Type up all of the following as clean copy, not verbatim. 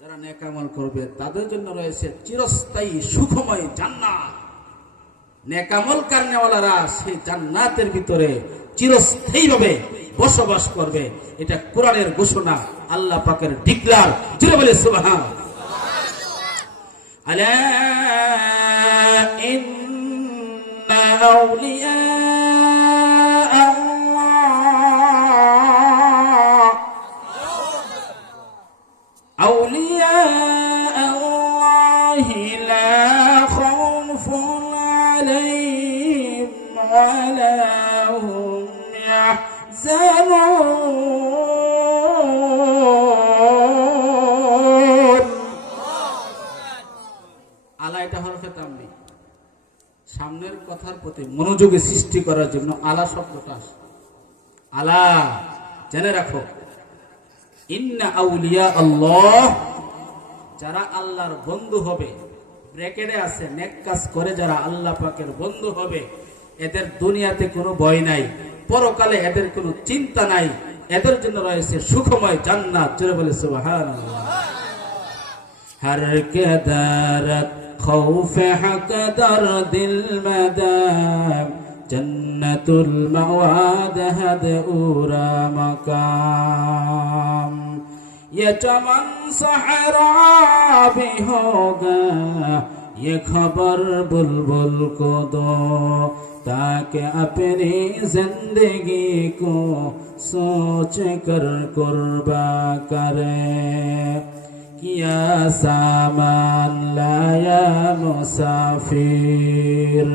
যারা নেক আমল করবে তাদের জন্য রয়েছে চিরস্থায়ী সুখময় জান্নাত। নেক আমল কারনেওয়ালারা সেই জান্নাতের ভিতরে চিরস্থায়ীভাবে বসবাস করবে। এটা কোরআনের ঘোষণা, আল্লাহ পাকের ডিক্লার। জোরে বলে সুবহানাল্লাহ। আলা ইন্না আউলিয়া أولياء الله لا خوف عليهم ولا هم يحزنون। আলা এটা হরফে তামবি, সামনের কথার প্রতি মনোযোগী সৃষ্টি করার জন্য আলা শব্দটা আসে। আলা জেনে রাখো, ইন্না আউলিয়া আল্লাহ, যারা আল্লাহর বন্ধু হবে, ব্র্যাকেটে আছে নেক কাজ করে যারা আল্লাহ পাকের বন্ধু হবে, এদের দুনিয়াতে কোনো ভয় নাই, পরকালে এদের কোনো চিন্তা নাই, এদের জন্য রয়েছে সুখময় জান্নাত। জোরে বলে সুবহানাল্লাহ। হর কে দারত খৌফ হক দরদিল মাদাম जन्नतुल मवाद हद उरा मकाम। ये चमन सहरा भी होगा, ये खबर बुलबुल को दो, ताकि अपनी जिंदगी को सोच कर कुर्बा करे। किया सामान लाया मुसाफिर,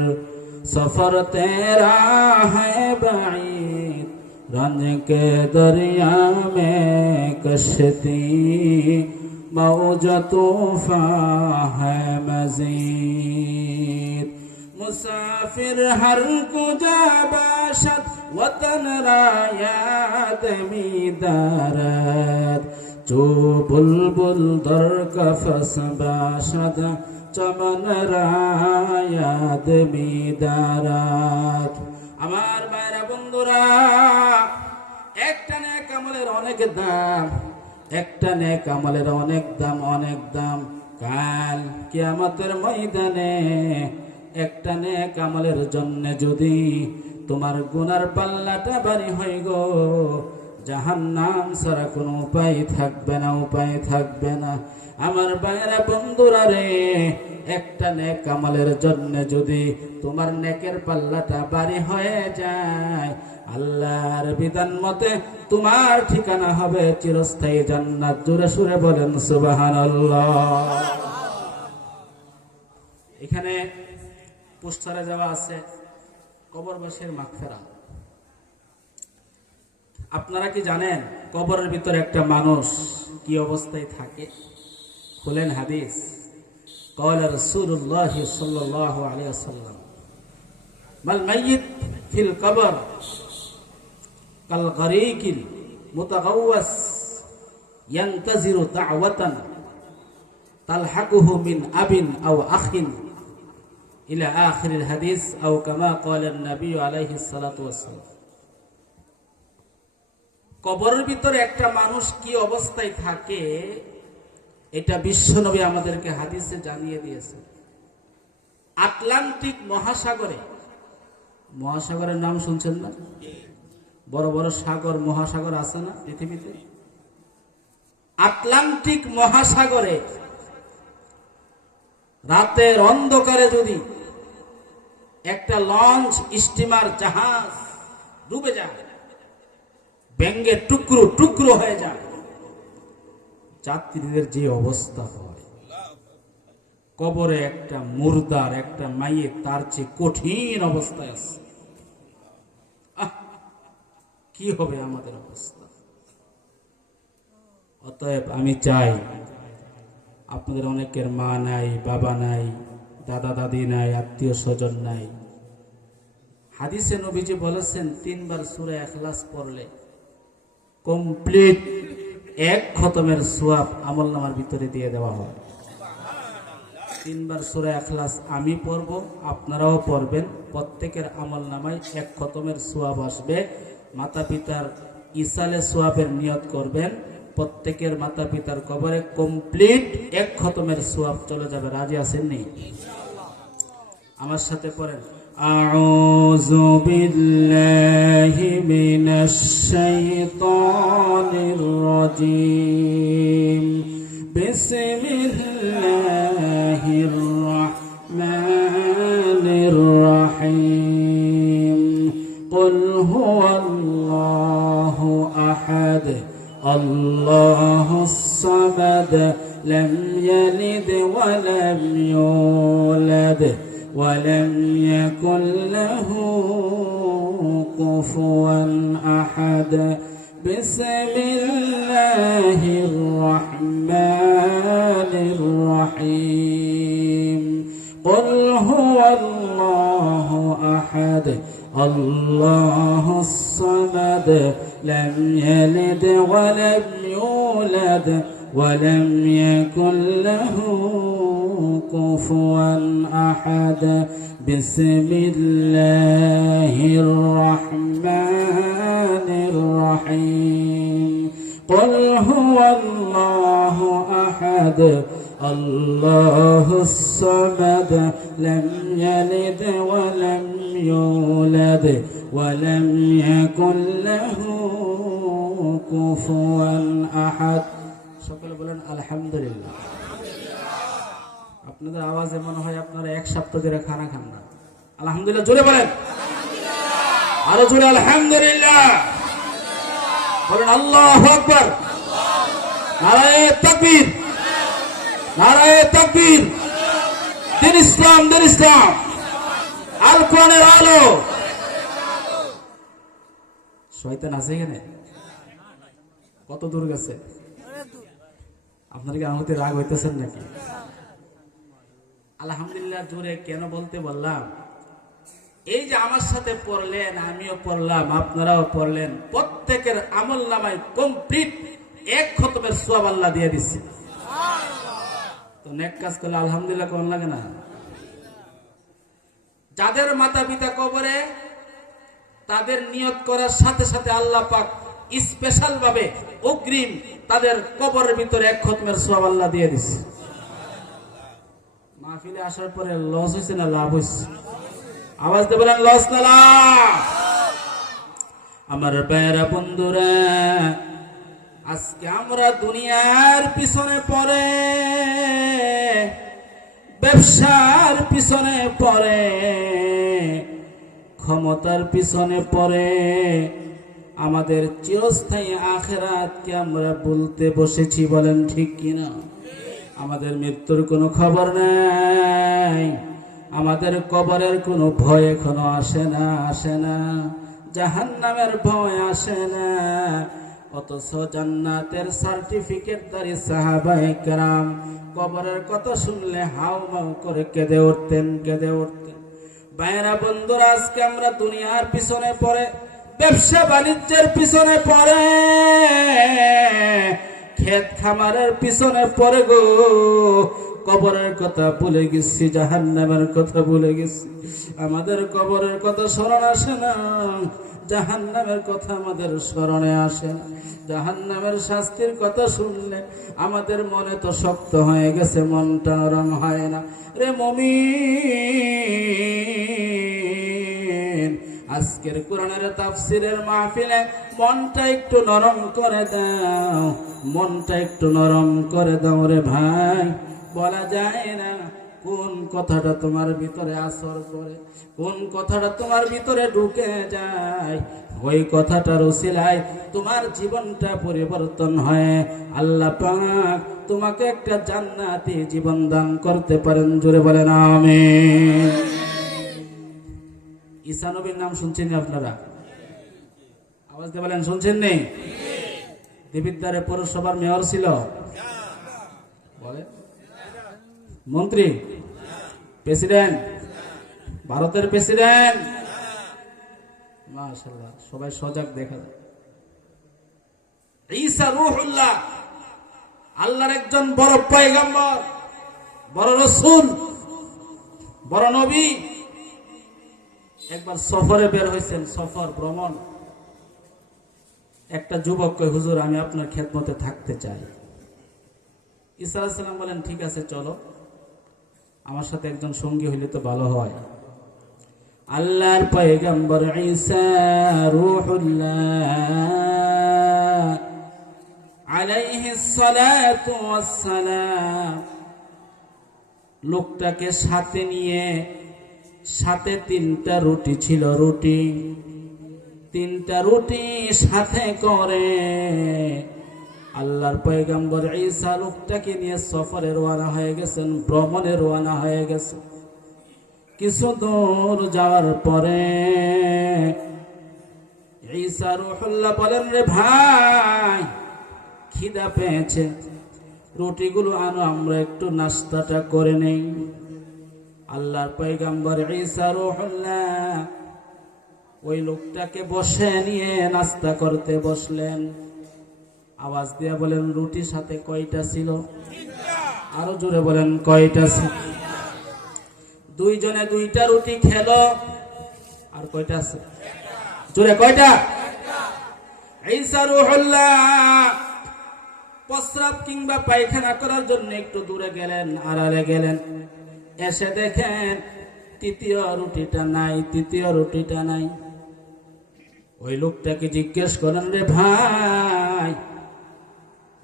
सफर तेरा है बाईद, रंज के दरिया में कश्ती, मौज तूफान है मजीद। मुसाफिर हर कुजा बाशद, वतन रा याद मी दारद, जो बुलबुल दर कफस बाशद, चमन रायाद मिदारात। আমার ভাইরা বন্ধুরা, একটা নেক আমলের অনেক দাম, একটা নেক আমলের অনেক দাম, অনেক দাম। কাল কিয়ামতের ময়দানে একটা নেক আমলের জন্য যদি তোমার গুনার পাল্লাটা ভারী হয় গো, জাহান্নাম ছাড়া কোনো উপায় থাকবে না, উপায় থাকবে না। আমার ভাইরা বন্ধুরা রে, একটা নেক আমলের জন্য যদি তোমার নেকের পাল্লাটা ভারী হয়ে যায়, আল্লাহর বিধান মতে তোমার ঠিকানা হবে চিরস্থায়ী জান্নাত। জোরে সুরে বলেন সুবহানাল্লাহ। এখানে পোস্টারে যাওয়া আছে কবরবাসীর মাগফিরাত। আপনারা কি জানেন কবরের ভিতরে একটা মানুষ কি অবস্থায় থাকে? খুলেন হাদিস। قال رسول الله صلى الله عليه وسلم ما الميت في القبر كالغريق المتغوص ينتظر دعوة تلحقه من أب أو أخ إلى آخر الحديث أو كما قال النبي عليه الصلاة والسلام। কবরের ভিতরে একটা মানুষ কি অবস্থায় থাকে এটা বিশ্বনবী আমাদেরকে হাদিসে জানিয়ে দিয়েছে। আটলান্টিক মহাসাগরে, মহাসাগরের নাম শুনছেন না? বড় বড় সাগর মহাসাগর আছে না পৃথিবীতে? আটলান্টিক মহাসাগরে রাতের অন্ধকারে যদি একটা লঞ্চ, স্টিমার, জাহাজ ডুবে যায়, ভেঙ্গে টুকরো টুকরো হয়ে যায়, যাত্রীদের যে অবস্থা হয়, কবরে একটা মুর্দার, একটা মাইয়ে তার চেয়ে কঠিন অবস্থায় আছে। কি হবে আমাদের অবস্থা? অতএব আমি চাই, আপনাদের অনেকের মা নাই, বাবা নাই, দাদা দাদি নাই, আত্মীয় স্বজন নাই। হাদিসে নবীজি বলেছেন 3 বার সূরা ইখলাস পড়লে কমপ্লিট এক খতমের সওয়াব আমলনামার ভিতরে দিয়ে দেওয়া হয়। 3 বার সূরা ইখলাস আমি পড়ব, আপনারাও পড়বেন, প্রত্যেকের আমলনামায় এক খতমের সওয়াব আসবে। মাতা পিতার ইসালে সওয়াবের নিয়ত করবেন, প্রত্যেকের মাতা পিতার কবরে কমপ্লিট এক খতমের সওয়াব চলে যাবে। রাজি আছেন নি? আমার সাথে পড়েন, আউযু বিল্লাহি মিনাশ শাইতানির রাজীম, বিসমিল্লাহির রাহমানির রাহিম, কুল হুয়াল্লাহু আহাদ, আল্লাহুস সামাদ, লাম ইয়ালিদ ওয়া লাম ইউলাদ ولم يكن له كفوا أحد. بسم الله الرحمن الرحيم. قل هو الله أحد الله الصمد لم يلد ولم يولد ولم يكن له كفوا أحد. بسم الله الرحمن الرحيم. قل هو الله أحد الله الصمد لم يلد ولم يولد ولم يكن له كفوا أحد. সকলে বলেন আলহামদুলিল্লাহ। আপনাদের আওয়াজ এমন হয় আপনারা এক সপ্তাহ ধরে খানা খান না। আলহামদুলিল্লাহ জোরে বলেন, আরো জোরে আলহামদুলিল্লাহ বলেন। আল্লাহু আকবার, নারায়ে তাকবীর, নারায়ে তাকবীর। দিন ইসলাম, দিন ইসলাম, আল কোরআনের আলো। শয়তান আছে এখানে? কত দূর গেছে? আপনার কি আমার প্রতি রাগ হইতেছেন নাকি? আলহামদুলিল্লাহ জোরে কেন বলতে বললাম, এই যে আমার সাথে পড়লেন, আমিও পড়লাম, আপনারাও পড়লেন, প্রত্যেকের আমল নামায় কমপ্লিট এক খতমের সওয়াব আল্লাহ দিয়ে দিচ্ছে। তো নেক কাজ করলে আলহামদুলিল্লাহ কেমন লাগে না? যাদের মাতা পিতা কবরে, তাদের নিয়ত করার সাথে সাথে আল্লাহ পাক স্পেশাল ভাবে অগ্রিম তাদের কবরের ভিতরে এক খতমের সওয়াব আল্লাহ দিয়ে দিচ্ছে। মাহফিলে আসার পরে লস হয়েছে না লাভ হয়েছে? আওয়াজ দিয়ে বলেন লস না লাভ? আমার ভাইয়েরা বন্ধুরা, আজকে আমরা দুনিয়ার পিছনে পড়ে, ব্যবসার পিছনে পড়ে, ক্ষমতার পিছনে পড়ে, আমাদের চিরস্থায়ী আখিরাতকে আমরা বলতে বসেছি। বলেন ঠিক কিনা? আমাদের মৃত্যুর কোনো খবর নাই, আমাদের কবরের কোনো ভয় এখনো আসে না, আসে না, জাহান্নামের ভয় আসে না। অথচ জান্নাতের সার্টিফিকেট দারি সাহাবায়ে কেরাম কবরের কথা শুনলে হাউ মাউ করে কেঁদে উঠতেন, কেঁদে উঠতেন। ভাইয়েরা বন্ধুরা, আজকে আমরা দুনিয়ার পিছনে পড়ে, ব্যবসা বাণিজ্যের পিছনে পড়ে, ক্ষেত খামারের পিছনে পড়ে গো, কবরের কথা ভুলে গেছি, জাহান্নামের কথা ভুলে গেছি। আমাদের কবরের কথা স্মরণ আসে না, জাহান্নামের কথা আমাদের স্মরণে আসে না। জাহান্নামের শাস্তির কথা শুনলে আমাদের মনে তো শক্ত হয়ে গেছে, মনটা নরম হয় না। রে মুমিন, আজকের কোরআনের তাফসীরের মাহফিলে মনটা একটু নরম করে দাও, মনটা একটু নরম করে দাও রে ভাই। বলা যায় না কোন কথাটা তোমার ভিতরে আসর করে, কোন কথাটা তোমার ভিতরে ঢুকে যায়, ওই কথাটার উসিলায় তোমার জীবনটা পরিবর্তন হয়। আল্লাহ পাক তোমাকে একটা জান্নাতি জীবন দান করতে পারেন। জোরে বলেন আমিন। ঈসা নবীর নাম শুনছেন আপনারা? আওয়াজ দিয়ে বলেন শুনছেন নি? দেবিদ্বারে পৌরসভার মেয়র ছিল, বলে মন্ত্রী, প্রেসিডেন্ট, ভারতের প্রেসিডেন্ট। মাশাআল্লাহ, সবাই সজাগ দেখা যায়। ঈসা রূহুল্লাহ, আল্লাহর একজন বড় পয়গম্বর, বড় রাসূল, বড় নবী। একবার সফরে বের হয়েছেন, সফর ভ্রমণ। একটা যুবক কয়, হুজুর আমি আপনার খেদমতে থাকতে চাই। ঈসা আলাইহিস সালাম বলেন, ঠিক আছে চলো, আমার সাথে একজন সঙ্গী হইলে তো ভালো হয়। আল্লাহর পয়গম্বর ঈসা রূহুল্লাহ আলাইহিস সালাতু ওয়াস সালাম লোকটাকে সাথে নিয়ে, সাথে 3টা রুটি ছিল, তিনটা রুটি সাথে করে আল্লাহর পয়গম্বর ঈসা লোকটাকে নিয়ে সফরে রওনা হয়ে গেছেন, ভ্রমণে রওনা হয়ে গেছে। কিছু দূর যাওয়ার পরে ঈসা রূহুল্লাহ বলেন, রে ভাই খিদা পেয়েছে, রুটিগুলো আনো, আমরা একটু নাস্তাটা করে নেই। আল্লাহর পয়গম্বর ঈসা রূহুল্লাহ ওই লোকটাকে বসে নিয়ে নাস্তা করতে বসলেন। আওয়াজ দিয়ে বলেন, রুটির সাথে কয়টা ছিল? আরো জোরে বলেন, কয়টা ছিল? দুইজনে 2টা রুটি খেলো। আর কয়টা আছে? জোরে কয়টা? ঈসা রূহুল্লাহ প্রস্রাব কিংবা পায়খানা করার জন্য একটু দূরে গেলেন, আড়ালে গেলেন। এসে দেখেন তৃতীয় রুটিটা নাই। ওই লোকটাকে জিজ্ঞেস করেন, রে ভাই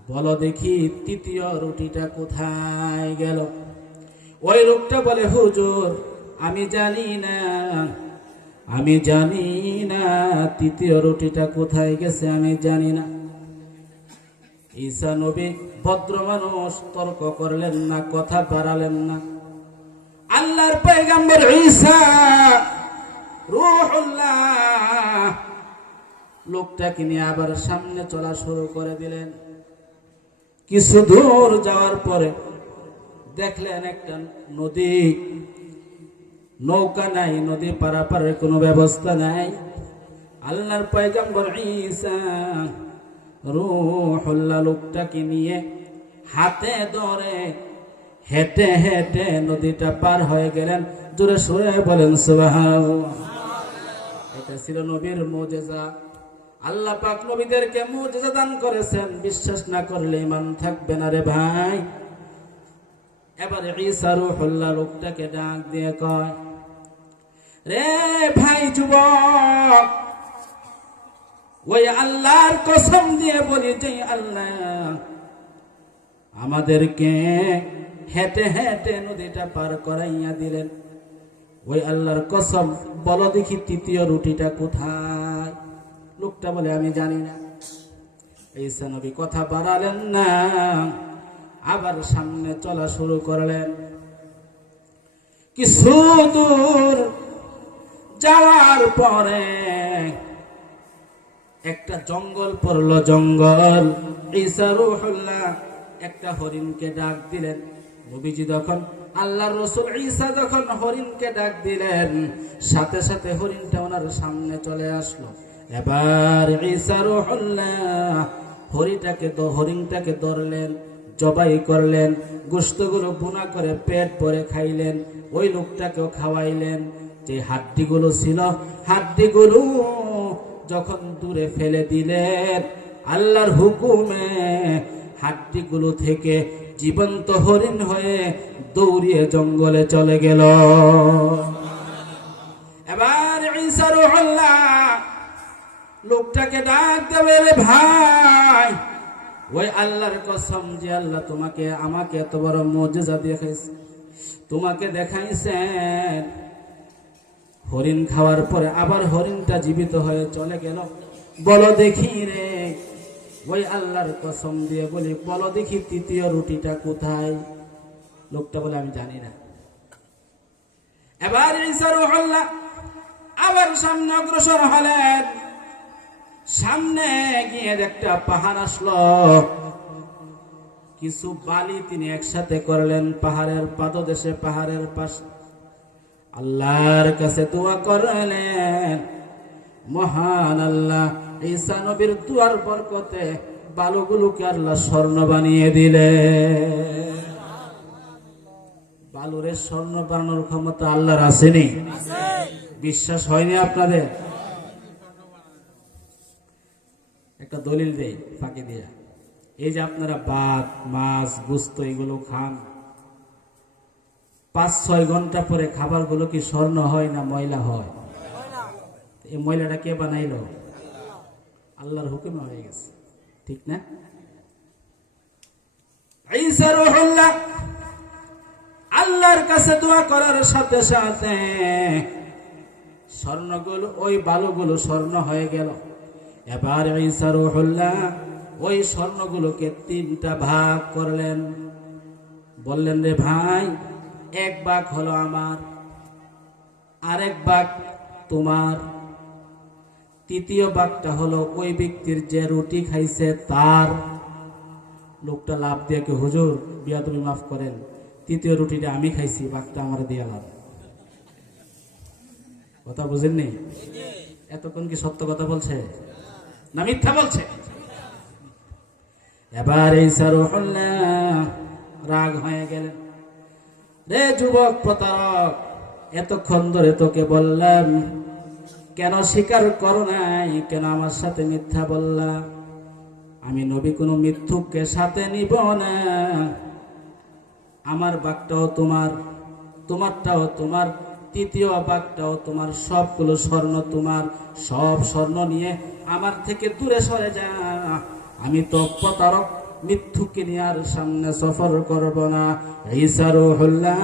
বলো দেখি তৃতীয় রুটিটা কোথায় গেল? ওই লোকটা বলে, হুজুর আমি জানি না তৃতীয় রুটিটা কোথায় গেছে, আমি জানি না। ঈসা নবী ভদ্র মানুষ, তর্ক করলেন না, কথা বাড়ালেন না। আল্লাহর পয়গম্বর ঈসা রূহুল্লাহ লোকটাকে নিয়ে আবার সামনে চলা শুরু করে দিলেন। কিছু দূর যাওয়ার পরে দেখলেন একটা নদী, নৌকা নাই, নদী পারাপারের কোনো ব্যবস্থা নাই। আল্লাহর পয়গম্বর ঈসা রূহুল্লাহ লোকটাকে নিয়ে হাতে ধরে হেঁটে হেঁটে নদীটা পার হয়ে গেলেন। জোরে সরে বলেন সুবহানাল্লাহ। এটা ছিল নবীর মুজিজা। আল্লাহ পাক নবীদেরকে মুজিজা দান করেছেন, বিশ্বাস না করলে ঈমান থাকবে না রে ভাই। এবারে ঈসা রূহুল্লাহ লোকটাকে ডাক দিয়ে কয়, রে ভাই যুবক, ওই আল্লাহর কসম দিয়ে বলি যে আল্লাহ আমাদেরকে হেঁটে হেঁটে নদীটা পার করাইয়া দিলেন, ওই আল্লাহর কসম বলো দেখি তৃতীয় রুটিটা কোথায়? লোকটা বলে, আমি জানি না। ঈসা নবী কথা বাড়ালেন না, আবার সামনে চলা শুরু করলেন। কিছু দূর যাওয়ার পরে একটা জঙ্গল পড়লো, জঙ্গল। ঈসা রূহুল্লাহ একটা হরিণকে ডাক দিলেন। নবীজি যখন, আল্লাহর রাসূল ঈসা যখন হরিণকে ডাক দিলেন, সাথে সাথে হরিণটা ওনার সামনে চলে আসলো। এবার ঈসা রূহুল্লাহ হরিণটাকে ধরলেন, জবাই করলেন, গোশতগুলো বুনা করে পেট ভরে খাইলেন, ওই লোকটাকেও খাওয়াইলেন। যে হাড্ডিগুলো ছিল, হাড্ডিগুলো যখন দূরে ফেলে দিলেন, আল্লাহর হুকুমে হাড্ডিগুলো থেকে জীবন্ত হরিণ হয়ে দৌড়িয়ে জঙ্গলে চলে গেল। এবার ঈসা রূহুল্লাহ লোকটাকে ডাক দেবে, রে ভাই ওই আল্লাহর কসম যে আল্লাহ আমাকে এত বড় মুজিজা দেখাইছে, তোমাকে দেখাইছেন, হরিণ খাওয়ার পরে আবার হরিণটা জীবিত হয়ে চলে গেল, বলো দেখি রে, ওই আল্লাহর কসম দিয়ে বলি বলো দেখি তৃতীয় রুটিটা কোথায়? লোকটা বলে, আমি জানি না। এবার ঈসা রূহুল্লাহ আবার সামনে অগ্রসর হলেন। সামনে গিয়ে একটা পাহাড় আসলো, কিছু বালি তিনি একসাথে করলেন পাহাড়ের পাদদেশে, পাহাড়ের পাশে। আল্লাহর কাছে দোয়া করলেন, মহান আল্লাহ ঈসা নবীর দুয়ার বরকতে বালুগুলোকে আল্লাহ স্বর্ণ বানিয়ে দিলে। বালুরে স্বর্ণ বানানোর ক্ষমতা আল্লাহর আসেনি? বিশ্বাস হয়নি আপনাদের? একটা দলিল দেই ফাঁকি দিয়া, এই যে আপনারা ভাত মাছ গোস্ত এগুলো খান, 5-6 ঘন্টা পরে খাবারগুলো কি স্বর্ণ হয় না ময়লা হয়? এই ময়লাটা কে বানাইলো? আল্লাহর হুকুমে হয়ে গেছে, ঠিক না? ঈসা রূহুল্লাহ আল্লাহর কাছে দোয়া করার সাথে সাথে স্বর্ণগুলো, ওই বালুগুলো স্বর্ণ হয়ে গেল। এবার ঈসা রূহুল্লাহ ওই স্বর্ণগুলোকে 3টা ভাগ করলেন। বললেন, রে ভাই, 1 ভাগ হলো আমার, আরেক ভাগ তোমার, 3য় ভাগটা হলো ওই ব্যক্তির যে রুটি খাইছে তার। লোকটা লাভ দিয়ে কে, হুজুর বিয়া তুমি মাফ করেন, 3য় রুটিটা আমি খাইছি, ভাগটা আমার দিয়ে লাভ। কথা বুঝেননি? এতক্ষণ কি সত্য কথা বলছে না মিথ্যা বলছে? এবার ঈসা রূহুল্লাহ রাগ হয়ে গেলেন। রে যুবক প্রতারক, এতক্ষণ ধরে তোকে বললাম কেন স্বীকার করো নাই? কেন আমার সাথে মিথ্যা বললা? আমি নবী কোনো মিথ্যুককে সাথে নিব না। আমার ভাগটাও তোমার, তোমারটাও তোমার, 3য় ভাগটাও তোমার, সবগুলো স্বর্ণ তোমার। সব স্বর্ণ নিয়ে আমার থেকে দূরে সরে যা। আমি তো প্রতারক, মিথ্যুকে নিয়ে আর সামনে সফর করব না। ঈসা রূহুল্লাহ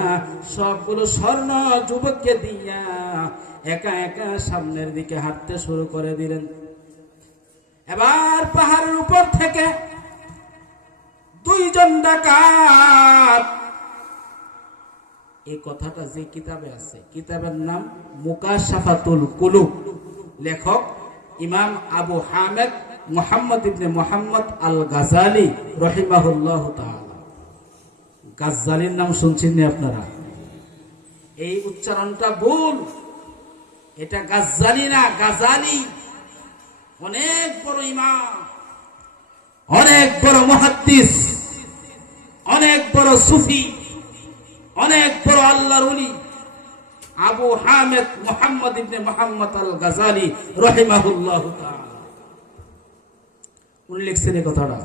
সবগুলো স্বর্ণ যুবককে দিয়া একা একা সামনের দিকে হাঁটতে শুরু করে দিলেন। এবার পাহাড়ের উপর থেকে 2 জন ডাকাত, এই কথাটা যে কিতাবে আছে, কিতাবের নাম মুকাশাফাতুল কুলুব, লেখক ইমাম আবু হামেদ মুহাম্মদ ইবনে মুহাম্মদ আল গাজালি রহিমাহুল্লাহু তাআলা। গাজ্জালির নাম শুনছেন না আপনারা? এই উচ্চারণটা ভুল, এটা গাজ্জালি না, গাজালি। অনেক বড় ইমাম, অনেক বড় মুহাদ্দিস, অনেক বড় সুফি, অনেক বড় আল্লাহর ওলি আবু হামেদ মুহাম্মদ ইবনে মুহাম্মদ আল গাজালি রহিমাহুল্লাহু তাআলা। উনি লিখছেন এই কথাটা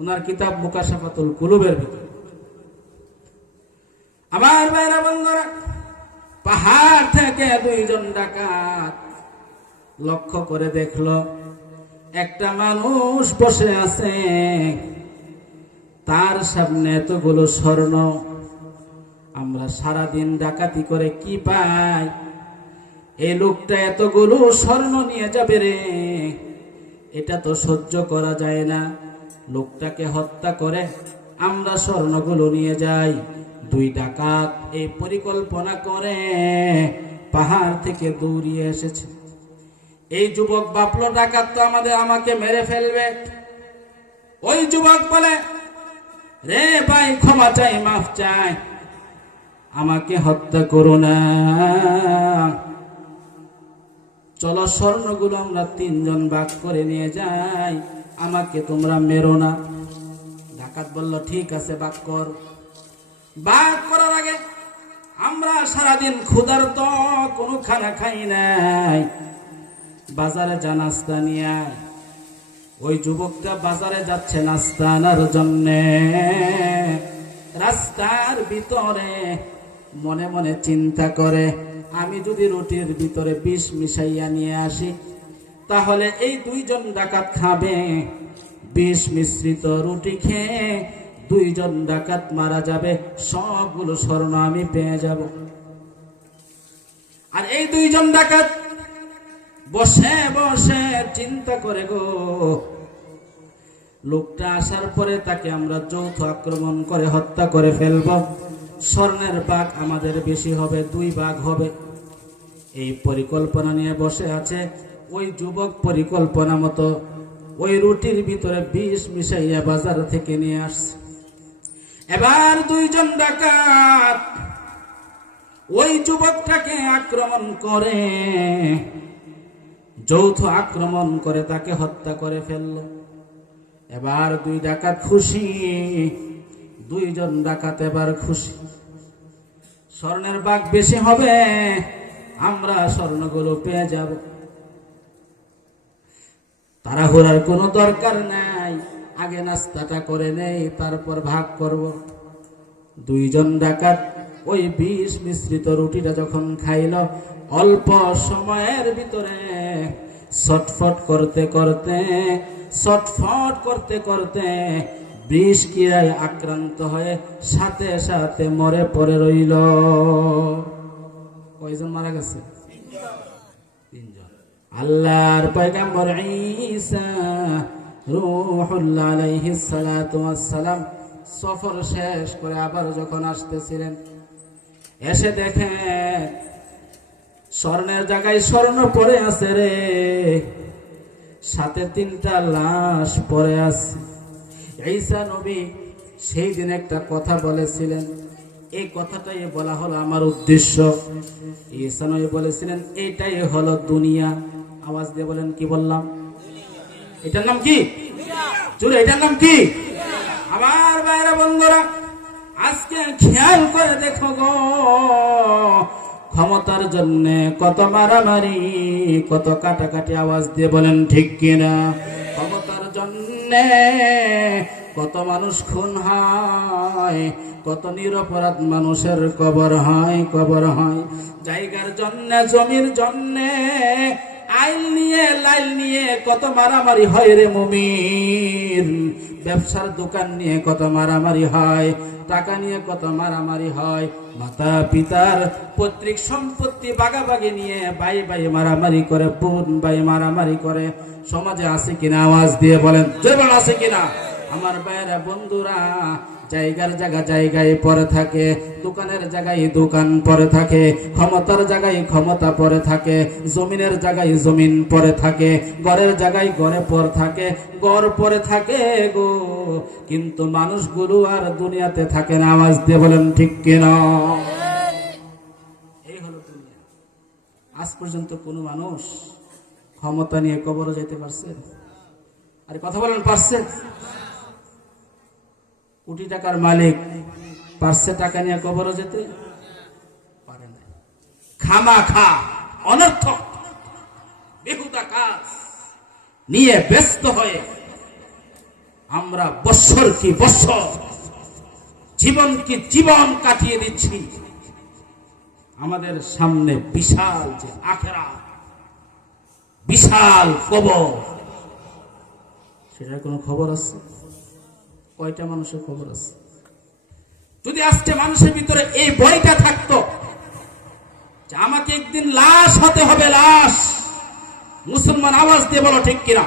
ওনার কিতাব মুকাশাফাতুল কুলুবের ভিতরে। আমার ভাইরা বন্ধুরা, পাহাড় থেকে 2 জন ডাকাত লক্ষ্য করে দেখলো একটা মানুষ বসে আছে, তার সামনে এতগুলো স্বর্ণ। আমরা সারাদিন ডাকাতি করে কি পাই? এই লোকটা এতগুলো স্বর্ণ নিয়ে যাবে রে, এটা তো সহ্য করা যায় না। লোকটাকে হত্যা করে আমরা স্বর্ণগুলো নিয়ে যাই। 2 ডাকাত এই পরিকল্পনা করে পাহাড় থেকে দৌড়িয়ে এসেছে। এই যুবক ভাবলো ডাকাত তো আমাকে মেরে ফেলবে। ওই যুবক বলে, রে ভাই, ক্ষমা চাই, মাফ চাই, আমাকে হত্যা করো না। চলো স্বর্ণগুলো আমরা 3 জন ভাগ করে নিয়ে যাই, আমাকে তোমরা মেরো না। ডাকাত বলল, ঠিক আছে, ভাগ কর। ভাগ করার আগে আমরা সারাদিন ক্ষুধার্ত, কোনো খানা খাই নাই, বাজারে যা নাস্তা নিয়ে আয়। ওই যুবকটা বাজারে যাচ্ছে নাস্তা আনার জন্যে। রাস্তার ভিতরে মনে মনে চিন্তা করে, আমি যদি রুটির ভিতরে বিষ মিশাইয়া নিয়ে আসি, তাহলে এই 2 জন ডাকাত খাবে। বিষ মিশ্রিত রুটি খেয়ে 2 জন ডাকাত মারা যাবে, সবগুলো স্বর্ণ আমি পেয়ে যাব। আর এই 2 জন ডাকাত বসে বসে চিন্তা করে গো, লোকটা আসার পরে তাকে আমরা যৌথ আক্রমণ করে হত্যা করে ফেলব। স্বর্ণের ভাগ আমাদের বেশি হবে, 2 ভাগ হবে। এই পরিকল্পনা নিয়ে বসে আছে। ওই যুবক পরিকল্পনা মতো ওই রুটির ভিতরে বিষ মিশাইয়া বাজার থেকে নিয়ে আসছে। এবার 2 জন ডাকাত ওই যুবকটাকে আক্রমণ করে, যৌথ আক্রমণ করে তাকে হত্যা করে ফেলল। এবার 2 ডাকাত খুশি, 2 জন ডাকাত এবার খুশি। স্বর্ণের ভাগ বেশি হবে, আমরা স্বর্ণগুলো পেয়ে যাব। তাড়াহুড়ার কোনো দরকার নাই, আগে নাস্তাটা করে নেই, তারপর ভাগ করব। দুইজন ডাকাত ওই বিষ মিশ্রিত রুটিটা যখন খাইল, অল্প সময়ের ভিতরে ছটফট করতে করতে বিষ ক্রিয়ায় আক্রান্ত হয়ে সাথে সাথে মরে পড়ে রইল। কয়জন মারা গেছে? তিনজন। আল্লাহর পয়গম্বর ঈসা রূহুল্লাহ আলাইহিস সালাতু ওয়াস সালাম সফর শেষ করে আবার যখন আসতেছিলেন, এসে দেখে স্বর্ণের জায়গায় স্বর্ণ পড়ে আছে রে, সাথে 3টা লাশ পড়ে আছে। ঈসা নবী সেই দিন একটা কথা বলেছিলেন, এই কথাটাই বলা হলো আমার উদ্দেশ্য। ঈসা নবী বলেছিলেন এটাই হলো দুনিয়া। আওয়াজ দিয়ে বলেন, কি বললাম? এটার নাম কি? জোরে, এটার নাম কি? আমার ভাইরা বন্ধুরা, আজকে খেয়াল করে দেখো গো, ক্ষমতার জন্য কত মারামারি, কত কাটাকাটি। আওয়াজ দিয়ে বলেন ঠিক কিনা? ক্ষমতার জন্য কত মানুষ খুন হয়, কত নিরপরাধ মানুষের কবর হয়। জায়গার জন্য, জমির জন্য, আইল নিয়ে, লাইল নিয়ে কত মারামারি হয় রে মুমিন। ব্যবসার দোকান নিয়ে কত মারামারি হয়, টাকা নিয়ে কত মারামারি হয়, মাতা পিতার পৈতৃক সম্পত্তি বাগাবাগি নিয়ে ভাই ভাই মারামারি করে, বোন ভাই মারামারি করে। সমাজে আছে কিনা? আওয়াজ দিয়ে বলেন, জয় আছে কিনা? আমার ভাইয়েরা বন্ধুরা, জায়গার জায়গা জায়গায় পড়ে থাকে, দোকানের জায়গায় দোকান পড়ে থাকে, ক্ষমতার জায়গায় ক্ষমতা পড়ে থাকে, জমিনের জায়গায় জমিন পড়ে থাকে, ঘরের জায়গায় ঘরে পড়ে থাকে, গড় পড়ে থাকে গো, কিন্তু মানুষগুলো আর দুনিয়াতে থাকে না। আওয়াজ দিয়ে বলেন ঠিক কিনা? এই হলো দুনিয়া। আজ পর্যন্ত কোনো মানুষ ক্ষমতা নিয়ে কবরে যেতে পারছে? আরে কথা বলেন, পারছে? কোটি টাকার মালিক পারছে টাকা নিয়ে কবরে যেতে? পারে না। খামাখা অনর্থক বেহুদা কাজ নিয়ে ব্যস্ত হয়ে আমরা বৎসর কি বৎসর, জীবন কি জীবন কাটিয়ে দিচ্ছি। আমাদের সামনে বিশাল যে আখিরাত, বিশাল কবর, সেটার কোনো খবর আছে? কয়টা মানুষের খবর আছে? যদি আজকে মানুষের ভিতরে এই ভয়টা থাকতো যে আমাকে একদিন লাশ হতে হবে, লাশ, মুসলমান আওয়াজ দিয়ে বলো ঠিক কিনা?